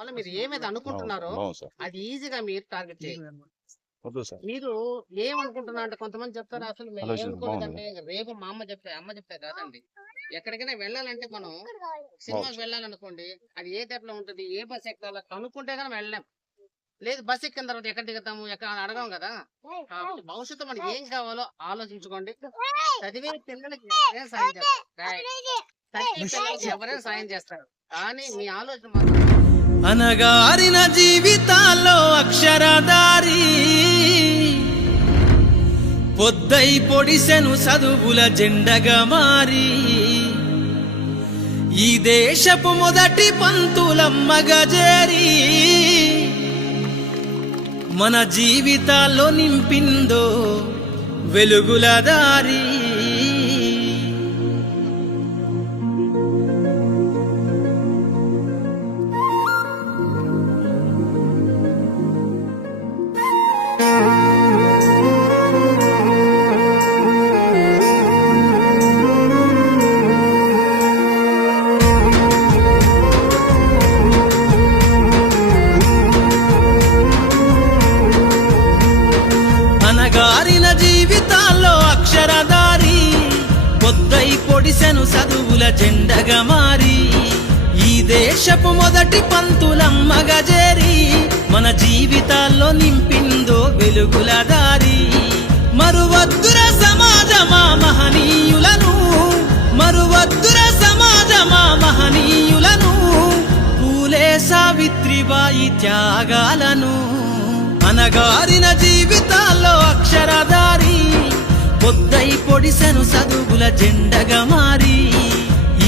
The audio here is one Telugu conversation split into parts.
వల్ల మీరు ఏమైతే అనుకుంటున్నారో అది ఈజీగా మీరు టార్గెట్ చేయాలి. మీరు ఏమనుకుంటున్నా అంటే కొంతమంది చెప్తారు అసలు మేము ఏమనుకోలేదంటే రేపు మా అమ్మ చెప్తే కాదండి. ఎక్కడికైనా వెళ్ళాలంటే మనం సినిమాకి వెళ్ళాలనుకోండి, అది ఏ టైప్లో ఉంటుంది, ఏ బస్ ఎక్కాలో కనుక్కుంటే కానీ వెళ్ళలేం. లేదు బస్ ఎక్కిన తర్వాత ఎక్కడ దిగుతాము ఎక్కడ అడగం కదా. కాబట్టి భవిష్యత్తు మనకి ఏం కావాలో ఆలోచించుకోండి. చదివే పిల్లలకి ఎవరైనా సాయం చేస్తారు, చదివే పిల్లలకి ఎవరైనా సాయం చేస్తారు, కానీ మీ ఆలోచన మాత్రం అనగారిన జీవితాల్లో అక్షరదారి పొద్దై పొడిసెను చదువుల జెండగా మారి ఈ దేశపు మొదటి పంతులమ్మగా చేరి మన జీవితాల్లో నింపిందో వెలుగుల దారి. అనగారిన జీవితాల్లో అక్షరదారి పొద్దై పొడిసెను చదువుల జెండగా మారి ఈ దేశపు మొదటి పంతులమ్మగా చేరి మన జీవితాల్లో నింపిందో వెలుగుల దారి. మరువద్దుర సమాజమా మహనీయులను, మరువద్దుర సమాజమా మహనీయులను, పూలే సావిత్రిబాయి త్యాగాలను. అనగారిన జీవితాల్లో అక్షరదారి పొద్దై పొడిసెను చదువుల జెండగా మారి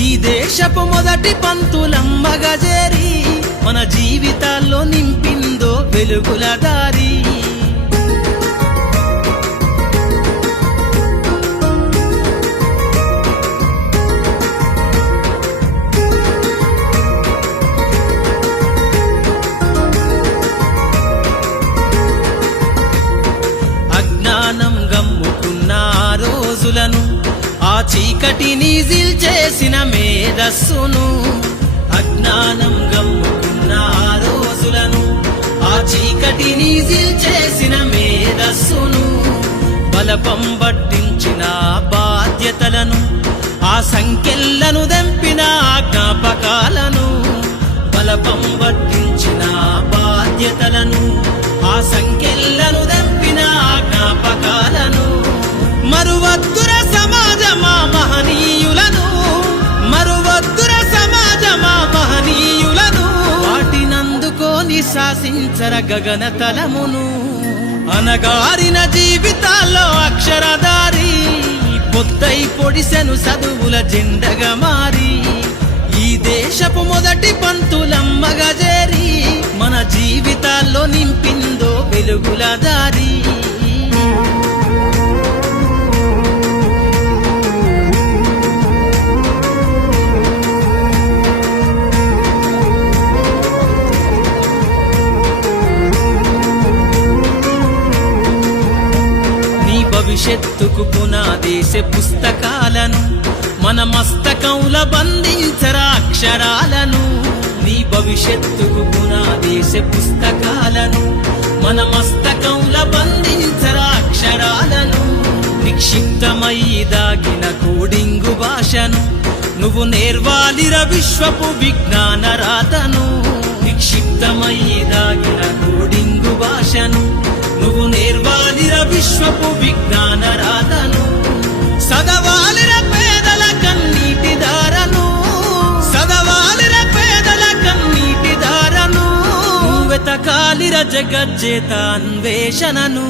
ఈ దేశపు మొదటి పంతులమ్మగా చేరి మన జీవితాల్లో నింపిందో వెలుగుల దారి. అజ్ఞానం గమ్ముకున్న ఆ రోజులను, ఆ చీకటిని జిల్చేసిన మేధస్సును, అజ్ఞానం గమ్ముకున్న ఆ రోజులను, ఆ చీకటిని జిల్చేసిన మేధస్సును, బలపం పట్టించిన బాధ్యతలను, ఆ సంఖ్యలను దంపిన జ్ఞాపకాలను, బలపం పట్టించిన బాధ్యతలను, ఆ సంఖ్యలను దంపిన జ్ఞాపకాలను. మరువద్దుర సమాజమా మహనీయులను, మరువద్దుర సమాజమా మహనీయులను, వాటినందుకోని శాసించర గగన తలమును. అనగారిన జీవితాల్లో అక్షరదారి పొద్దై పొడిసెను చదువుల జెండగా మారి ఈ దేశపు మొదటి పంతులమ్మగా చేరి మన జీవితాల్లో నింపిందో వెలుగుల దారి. భవిష్యత్తుకు పునాదేశ పుస్తకాలను మన మస్తకంల బంధించరా అక్షరాలను. నీ భవిష్యత్తుకు పునాదేశ పుస్తకాలను మన మస్తకంల బంధించరా అక్షరాలను. నిక్షిప్తమై దాగిన కోడింగు భాషను నువ్వు నేర్వాలిర విశ్వపు విజ్ఞాన రాతను. నిక్షిప్తమై దాగిన కోడింగు భాషను నువ్వు నేర్వాలిర విశ్వపు విజ్ఞాన రాతను. సదవాలిర పేదల కన్నీటి దారను, సదవాలిర పేదల కన్నీటి దారను, వెతకాలిర జగజ్జేత అన్వేషణను.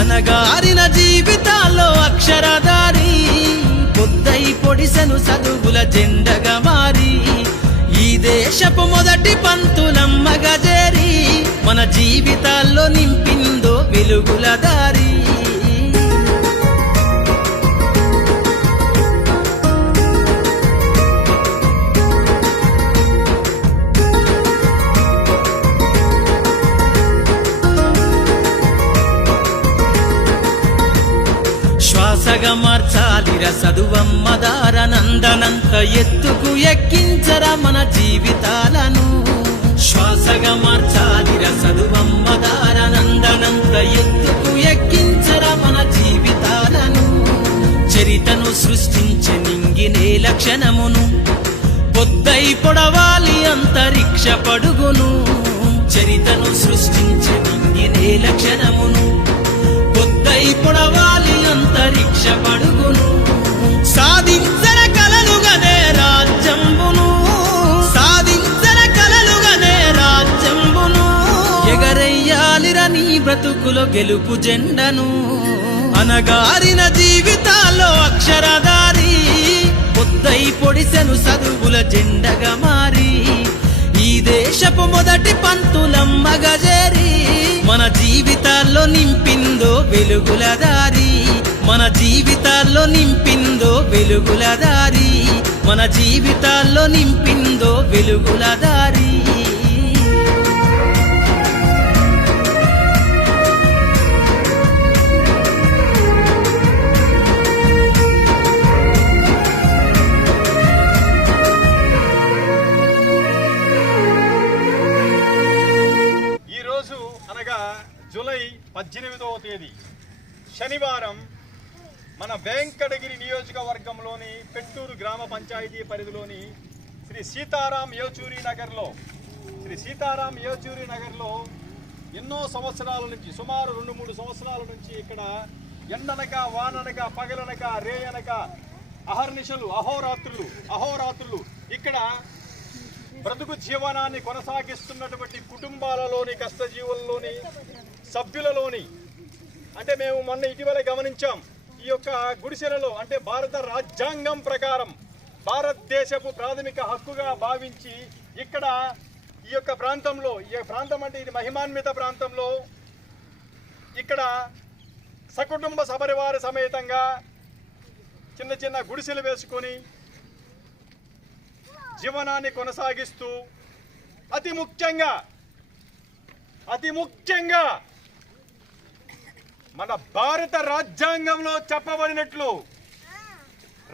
అనగారిన జీవితాల్లో అక్షరదారి పొద్దై పొడిసెను చదువుల జెండగా మారి ఈ దేశపు మొదటి పంతులమ్మగా చేరి మన జీవితాల్లో నింపిందో వెలుగుల దారి. శ్వాసగా మార్చాలిర చదువమ్మ దారనందనంత ఎత్తుకు ఎక్కించరా మన జీవితాలను. శ్వాస లక్షణమును పొద్దై పొడవాలి అంతరిక్ష పడుగును చరితను సృష్టించి నింగినే లక్షణమును పొద్దై పొడవాలి అంతరిక్ష పడుగును సాధించర కలలుగనే రాజ్యంబును సాధించర కలలుగనే రాజ్యంబును ఎగరయ్యాలిర నీ బ్రతుకులో గెలుపు జెండను అనగారిన జీవితాల్లో అక్షరదారి పొద్దై పొడిసెను చదువుల జెండగా మారి ఈ దేశపు మొదటి పంతులమ్మగా చేరి మన జీవితాల్లో నింపిందో వెలుగుల దారి మన జీవితాల్లో నింపిందో వెలుగుల దారి మన జీవితాల్లో నింపిందో వెలుగుల దారి జూలై 18వ తేదీ శనివారం మన వెంకటగిరి నియోజకవర్గంలోని పెట్టూరు గ్రామ పంచాయతీ పరిధిలోని శ్రీ సీతారాం యేచూరి నగర్లో ఎన్నో సంవత్సరాల నుంచి సుమారు 2-3 సంవత్సరాల నుంచి ఇక్కడ ఎండనక వాననక పగలనక రేయనక అహర్నిశలు అహోరాత్రులు ఇక్కడ బ్రతుకు జీవనాన్ని కొనసాగిస్తున్నటువంటి కుటుంబాలలోని కష్టజీవుల్లోని సభ్యులలోని అంటే మేము మొన్న ఇటీవల గమనించాం ఈ యొక్క గుడిసెలలో అంటే భారత రాజ్యాంగం ప్రకారం భారతదేశపు ప్రాథమిక హక్కుగా భావించి ఇక్కడ ఈ యొక్క ప్రాంతంలో ఈ ప్రాంతం అంటే ఇది మహిమాన్విత ప్రాంతంలో ఇక్కడ సకుటుంబ సపరివార సమేతంగా చిన్న గుడిసెలు వేసుకొని జీవనాన్ని కొనసాగిస్తూ అతి ముఖ్యంగా మన భారత రాజ్యాంగంలో చెప్పబడినట్లు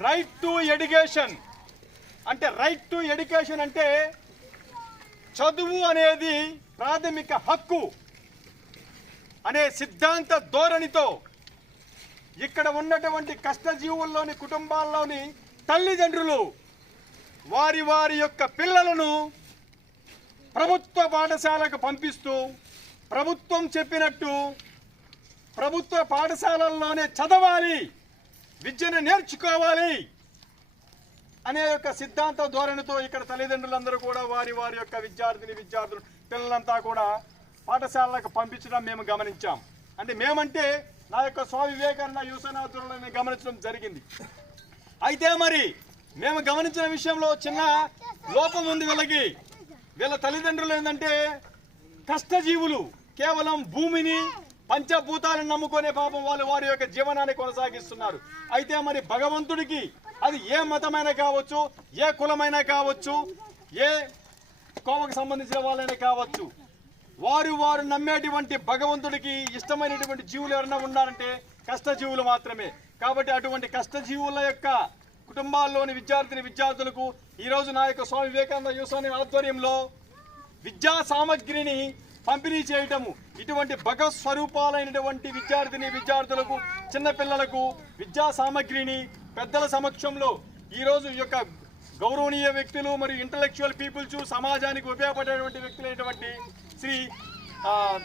రైట్ టు ఎడ్యుకేషన్ అంటే చదువు అనేది ప్రాథమిక హక్కు అనే సిద్ధాంత ధోరణితో ఇక్కడ ఉన్నటువంటి కష్టజీవుల్లోని కుటుంబాల్లోని తల్లిదండ్రులు వారి యొక్క పిల్లలను ప్రభుత్వ పాఠశాలకు పంపిస్తూ ప్రభుత్వం చెప్పినట్టు ప్రభుత్వ పాఠశాలల్లోనే చదవాలి, విద్యను నేర్చుకోవాలి అనే యొక్క సిద్ధాంత ధోరణితో ఇక్కడ తల్లిదండ్రులందరూ కూడా వారి యొక్క విద్యార్థులు పిల్లలంతా కూడా పాఠశాలకు పంపించడం మేము గమనించాం. అంటే మేమంటే నా యొక్క స్వామి వివేకానంద యువసేనాధ్వర్యంలో గమనించడం జరిగింది. అయితే మరి మేము గమనించిన విషయంలో చిన్న లోపం ఉంది. వీళ్ళ తల్లిదండ్రులు ఏంటంటే కష్టజీవులు, కేవలం భూమిని పంచభూతాలను నమ్ముకునే పాపం వారి యొక్క జీవనాన్ని కొనసాగిస్తున్నారు. అయితే మరి భగవంతుడికి అది ఏ మతమైనా కావచ్చు, ఏ కులమైనా కావచ్చు, ఏ కోవకు సంబంధించిన వాళ్ళైనా కావచ్చు, వారు నమ్మేటువంటి భగవంతుడికి ఇష్టమైనటువంటి జీవులు ఎవరైనా ఉన్నారంటే కష్టజీవులు మాత్రమే. కాబట్టి అటువంటి కష్టజీవుల యొక్క కుటుంబాల్లోని విద్యార్థులకు ఈరోజు నా యొక్క స్వామి వివేకానంద యువసేన ఆధ్వర్యంలో విద్యా సామగ్రిని పంపిణీ చేయటము, ఇటువంటి భగవత్ స్వరూపాలైనటువంటి విద్యార్థులకు చిన్నపిల్లలకు విద్యా సామగ్రిని పెద్దల సమక్షంలో ఈరోజు ఈ యొక్క గౌరవనీయ వ్యక్తులు మరియు ఇంటలెక్చువల్ పీపుల్స్ సమాజానికి ఉపయోగపడేటువంటి వ్యక్తులైనటువంటి శ్రీ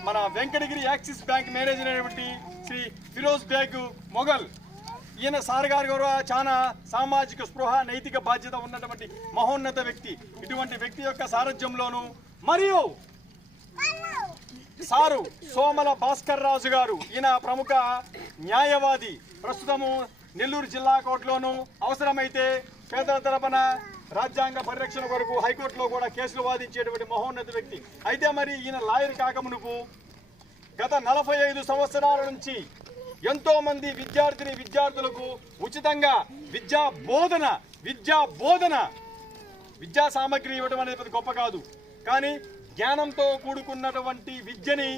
మన వెంకటగిరి యాక్సిస్ బ్యాంక్ మేనేజర్ అయినటువంటి శ్రీ ఫిరోజ్ బేగ్ మొఘల్, ఈయన సార్ గారు చాలా సామాజిక స్పృహ నైతిక బాధ్యత ఉన్నటువంటి మహోన్నత వ్యక్తి. ఇటువంటి వ్యక్తి యొక్క సారథ్యంలోను మరియు సారు సోమల భాస్కర్ రాజు గారు, ఈయన ప్రముఖ న్యాయవాది, ప్రస్తుతము నెల్లూరు జిల్లా కోర్టులోను అవసరమైతే పేదల తరపున రాజ్యాంగ పరిరక్షణ కొరకు హైకోర్టులో కూడా కేసులు వాదించేటువంటి మహోన్నత వ్యక్తి. అయితే మరి ఈయన లాయర్ కాకమునుపు గత 45 సంవత్సరాల నుంచి ఎంతో మంది విద్యార్థులకు ఉచితంగా విద్యా సామగ్రి ఇవ్వడం అనేది గొప్ప కాదు, కానీ జ్ఞానంతో కూడుకున్నటువంటి విద్యని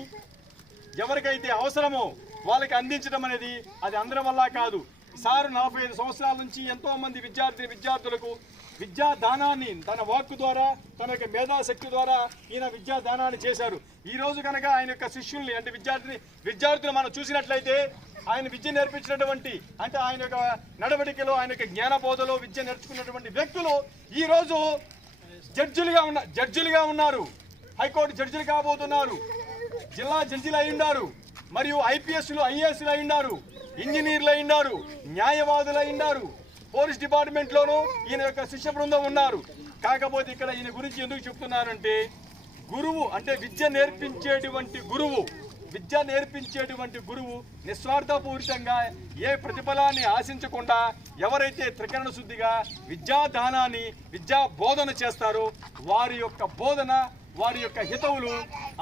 ఎవరికైతే అవసరమో వాళ్ళకి అందించడం అనేది అది అందరం వల్ల కాదు. సారు 45 సంవత్సరాల నుంచి ఎంతో మంది విద్యార్థులకు విద్యా దానాన్ని తన వాక్కు ద్వారా తన యొక్క మేధాశక్తి ద్వారా ఈయన విద్యా దానాన్ని చేశారు. ఈ రోజు కనుక ఆయన యొక్క శిష్యుల్ని అంటే విద్యార్థులు మనం చూసినట్లయితే ఆయన విద్య నేర్పించినటువంటి అంటే ఆయన యొక్క నడవడికలో ఆయన యొక్క జ్ఞానబోధలో విద్య నేర్చుకున్నటువంటి వ్యక్తులు ఈ రోజు జడ్జిలుగా ఉన్నారు. హైకోర్టు జడ్జిలు కాబోతున్నారు, జిల్లా జడ్జిలు అయి ఉన్నారు, మరియు ఐపీఎస్లు ఐఏఎస్లు అయి ఉన్నారు, ఇంజనీర్లు అయి ఉన్నారు, న్యాయవాదులు అయి ఉన్నారు, పోలీస్ డిపార్ట్మెంట్లోనూ ఈయన యొక్క శిష్య బృందం ఉన్నారు. కాకపోతే ఇక్కడ ఈయన గురించి ఎందుకు చెప్తున్నానంటే గురువు అంటే విద్య నేర్పించేటువంటి గురువు నిస్వార్థపూరితంగా ఏ ప్రతిఫలాన్ని ఆశించకుండా ఎవరైతే త్రికరణ శుద్ధిగా విద్యాదానాన్ని విద్యా బోధన చేస్తారో వారి యొక్క బోధన వారి యొక్క హితవులు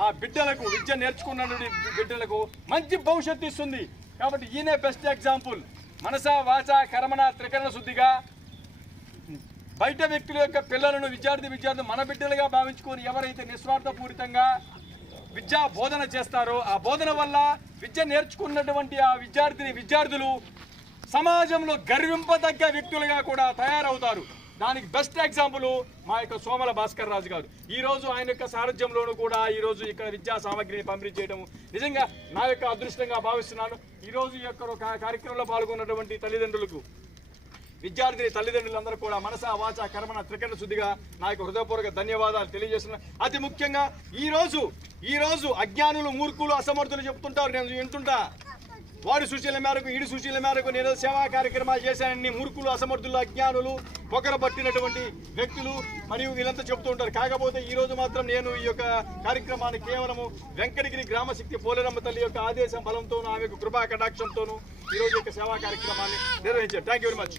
ఆ బిడ్డలకు విద్య నేర్చుకున్నటువంటి బిడ్డలకు మంచి భవిష్యత్తు ఇస్తుంది. కాబట్టి ఈయనే బెస్ట్ ఎగ్జాంపుల్. మనస వాచ కర్మణ త్రికరణ శుద్ధిగా బయట వ్యక్తుల యొక్క పిల్లలను విద్యార్థి మన బిడ్డలుగా భావించుకొని ఎవరైతే నిస్వార్థపూరితంగా విద్యా బోధన చేస్తారో ఆ బోధన వల్ల విద్య నేర్చుకున్నటువంటి ఆ విద్యార్థులు సమాజంలో గర్వింపదగ్గ వ్యక్తులుగా కూడా తయారవుతారు. దానికి బెస్ట్ ఎగ్జాంపుల్ మా యొక్క సోమల భాస్కర్ రాజు గారు. ఈ రోజు ఆయన యొక్క సారథ్యంలోనూ కూడా ఈ రోజు ఇక్కడ విద్యా సామగ్రిని పంపిణీ చేయడం నిజంగా నా యొక్క అదృష్టంగా భావిస్తున్నాను. ఈ రోజు ఈ యొక్క కార్యక్రమంలో పాల్గొన్నటువంటి తల్లిదండ్రులకు విద్యార్థిని తల్లిదండ్రులందరూ కూడా మనస వాచ కర్మణ త్రికరణ శుద్ధిగా నా యొక్క హృదయపూర్వక ధన్యవాదాలు తెలియజేస్తున్నాను. అతి ముఖ్యంగా ఈ రోజు అజ్ఞానులు మూర్ఖులు అసమర్థులు చెప్తుంటారు, నేను వింటుంటా. వాడి సూచనల మేరకు ఈడి సూచనల మేరకు నేను సేవా కార్యక్రమాలు చేశానని మూర్ఖులు అసమర్థులు అజ్ఞానులు పొగర పట్టినటువంటి వ్యక్తులు మరియు వీళ్ళంతా చెబుతూ ఉంటారు. కాకపోతే ఈ రోజు మాత్రం నేను ఈ యొక్క కార్యక్రమాన్ని కేవలము వెంకటగిరి గ్రామశక్తి పోలేరమ్మ తల్లి యొక్క ఆదేశం బలంతోనూ ఆమె కృపా కటాక్షంతోనూ ఈ రోజు యొక్క సేవా కార్యక్రమాన్ని నిర్వహించారు. Thank you very much.